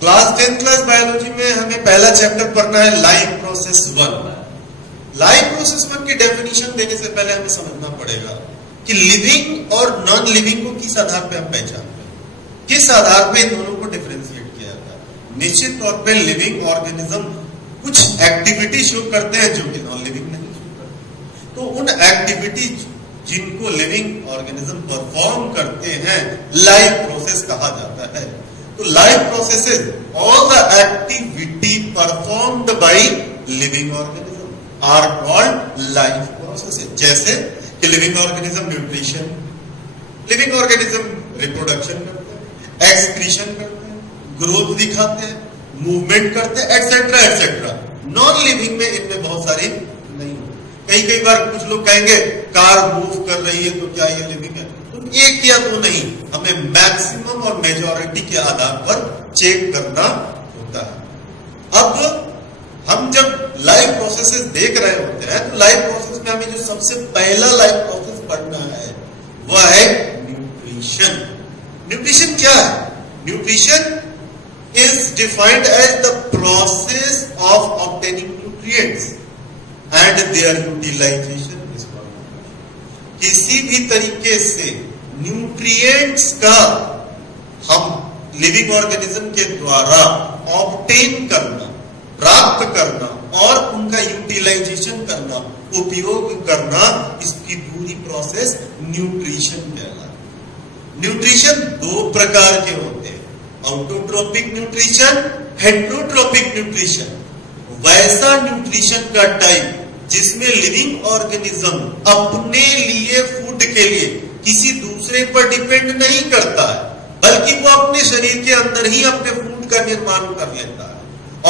Class 10th class biology में हमें पहला चैप्टर पढ़ना है लाइफ प्रोसेस 1। लाइफ प्रोसेस 1 की डेफिनेशन देने से पहले हमें समझना पड़ेगा कि लिविंग और नॉन लिविंग को किस आधार पे हम पहचानते हैं, किस आधार पे इन दोनों को डिफरेंशिएट किया जाता है। निश्चित तौर पे लिविंग ऑर्गेनिज्म कुछ एक्टिविटी शो करते हैं जो कि नॉन लिविंग नहीं शो करते। तो उन एक्टिविटी जिनको लिविंग ऑर्गेनिज्म परफॉर्म करते हैं लाइफ प्रोसेस कहा जाता है। तो life process is all the activity performed by living organism are called life process. जैसे कि living organism nutrition, living organism reproduction करते हैं, एक्सक्रीशन करते हैं, ग्रोथ दिखाते हैं, मूवमेंट करते हैं, एटसेट्रा एटसेट्रा। नॉन लिविंग में इनमें बहुत सारी नहीं होती। कई बार कुछ लोग कहेंगे कार मूव कर रही है तो क्या ये लिविंग है? तो एक या दो नहीं, हमें मैक्सिमम और मेजॉरिटी के आधार पर चेक करना होता है। अब हम जब लाइफ प्रोसेसेस देख रहे होते हैं तो लाइफ प्रोसेस में हमें जो सबसे पहला लाइफ प्रोसेस पढ़ना है वह है न्यूट्रिशन। न्यूट्रिशन क्या है? Nutrition is defined as the process of obtaining nutrients and their utilization is called। किसी भी तरीके से न्यूट्रिएंट्स का हम लिविंग ऑर्गेनिज्म के द्वारा ऑब्टेन करना, प्राप्त करना और उनका यूटिलाइजेशन करना, उपयोग करना, इसकी पूरी प्रोसेस न्यूट्रिशन कहलाती है। न्यूट्रिशन दो प्रकार के होते हैं, ऑटोट्रोपिक न्यूट्रिशन, हेट्रोट्रोपिक न्यूट्रिशन। वैसा न्यूट्रिशन का टाइप जिसमें लिविंग ऑर्गेनिज्म अपने लिए फूड के लिए किसी दूसरे पर डिपेंड नहीं करता है, बल्कि वो अपने शरीर के अंदर ही अपने फूड का निर्माण कर लेता है,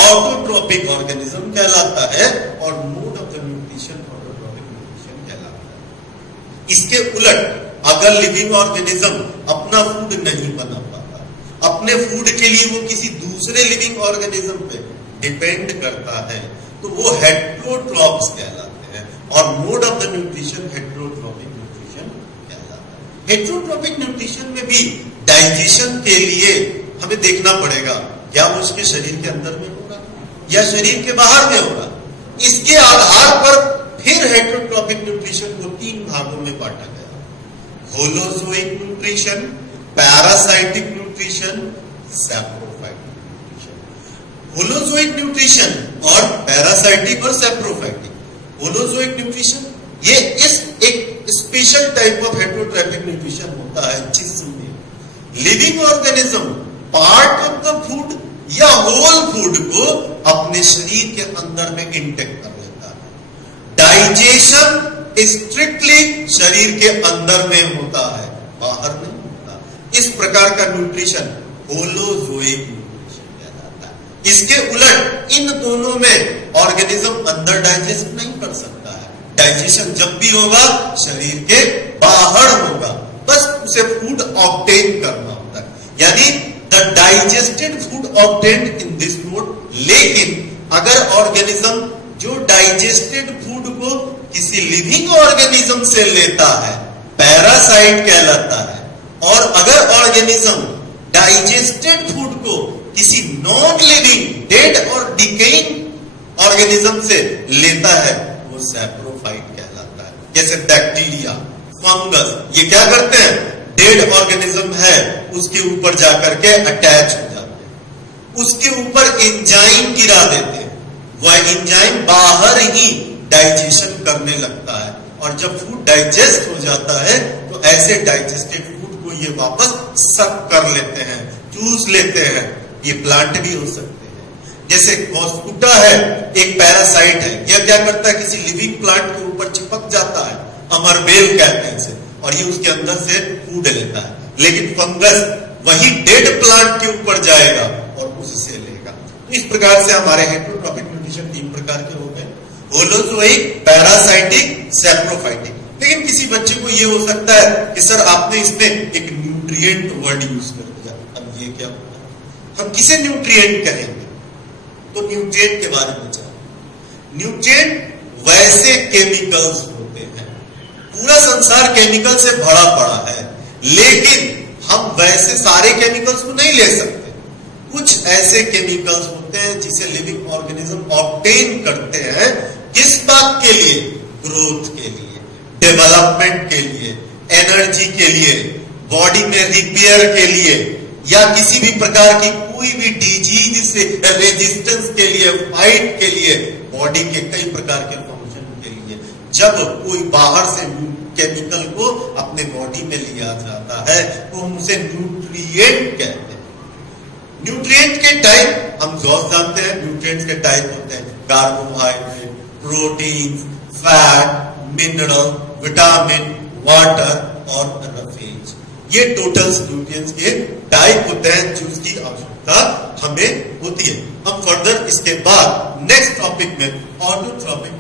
ऑटोट्रोपिक ऑर्गेनिज्म कहलाता है। और mode of the nutrition autotrophic nutrition कहलाता है। इसके उलट अगर लिविंग ऑर्गेनिज्म अपना फूड नहीं बना पाता, अपने फूड के लिए वो किसी दूसरे लिविंग ऑर्गेनिज्म पे डिपेंड करता है, तो वो हेट्रोट्रॉप्स कहलाते हैं। और mode of the nutrition heterotrophic nutrition कहलाता है। हेट्रोट्रॉपिक न्यूट्रिशन में भी डाइजेशन के लिए हमें देखना पड़ेगा क्या वो उसके शरीर के अंदर में होगा या शरीर के बाहर में होगा। इसके आधार पर फिर हेट्रोट्रॉपिक न्यूट्रिशन को तीन भागों में बांटा गया, holozoic nutrition, parasitic nutrition, saprophytic nutrition. Holozoic nutrition और पैरासाइटिक और सैप्रोफाइटिक। होलोजोइक न्यूट्रिशन ये इस एक special type of heterotrophic nutrition होता है जिसमें living organism part of the food या होल फूड को अपने शरीर के अंदर में इंटेक्ट कर लेता है। डाइजेशन स्ट्रिक्टली शरीर के अंदर में होता है, बाहर नहीं होता। इस प्रकार का न्यूट्रिशन होलोजोइक न्यूट्रिशन कहलाता है। इसके उलट इन दोनों में ऑर्गेनिज्म अंदर डाइजेस्ट नहीं कर सकता है। डाइजेशन जब भी होगा शरीर के बाहर होगा, बस उसे फूड ऑब्टेन करना होता है, यानी the digested food obtained in this mode. लेकिन अगर ऑर्गेनिज्म जो डाइजेस्टेड फूड को किसी लिविंग ऑर्गेनिज्म से लेता है पैरासाइट कहलाता है, और अगर ऑर्गेनिज्म डाइजेस्टेड फूड को किसी नॉन लिविंग डेड और डिकेइंग ऑर्गेनिज्म से लेता है वो सैप्रोफाइट कहलाता है। जैसे बैक्टीरिया, फंगस, ये क्या करते हैं? डेड ऑर्गेनिज्म है उसके ऊपर जाकर के अटैच हो जाते हैं, उसके ऊपर एंजाइम गिरा देते हैं, वह एंजाइम बाहर ही डाइजेशन करने लगता है, और जब फूड डाइजेस्ट हो जाता है तो ऐसे डाइजेस्टेड फूड को ये वापस सक कर लेते हैं, चूस लेते हैं। ये प्लांट भी हो सकते हैं, जैसे मॉस्कुटा है, एक पैरासाइट है, यह क्या करता है? किसी लिविंग प्लांट के ऊपर चिपक जाता है, अमरबेल कहते हैं इसे, और ये उसके अंदर से फूड लेता है। लेकिन फंगस वही डेड प्लांट के ऊपर जाएगा और उससे लेगा। तो इस प्रकार से हमारे हेट्रोट्रॉपिक न्यूट्रिशन तीन प्रकार के हो गए, होलोजोइक, पैरासाइटिक, सैप्रोफाइटिक। लेकिन किसी बच्चे को ये हो सकता है कि सर आपने इसमें एक न्यूट्रिएंट वर्ड यूज कर दिया, अब ये क्या होता है? हम किसे न्यूट्रिएंट कहेंगे? तो न्यूट्रिएंट के बारे में जानो। न्यूट्रिएंट वैसे केमिकल्स होते हैं, पूरा संसार केमिकल से भरा पड़ा है, लेकिन हम वैसे सारे केमिकल्स को नहीं ले सकते। कुछ ऐसे केमिकल्स होते हैं जिसे लिविंग ऑर्गेनिज्म ऑब्टेन करते हैं, किस बात के लिए? ग्रोथ के लिए, डेवलपमेंट के लिए, एनर्जी के लिए, बॉडी में रिपेयर के लिए, या किसी भी प्रकार की कोई भी डिजीज से रेजिस्टेंस के लिए, फाइट के लिए, बॉडी के कई प्रकार के फंक्शन के लिए। जब कोई बाहर से केमिकल को अपने बॉडी में लिया जाता है तो हम उसे न्यूट्रिएंट कहते हैं। न्यूट्रिएंट के टाइप हम जानते हैं, न्यूट्रिएंट्स के टाइप होते हैं carbohydrate, protein, fat, mineral, vitamin, water और रफेज। ये टोटल न्यूट्रिएंट्स के टाइप होते हैं जिसकी आवश्यकता हमें होती है। हम फर्दर इसके बाद नेक्स्ट टॉपिक में ऑटोट्रॉपिक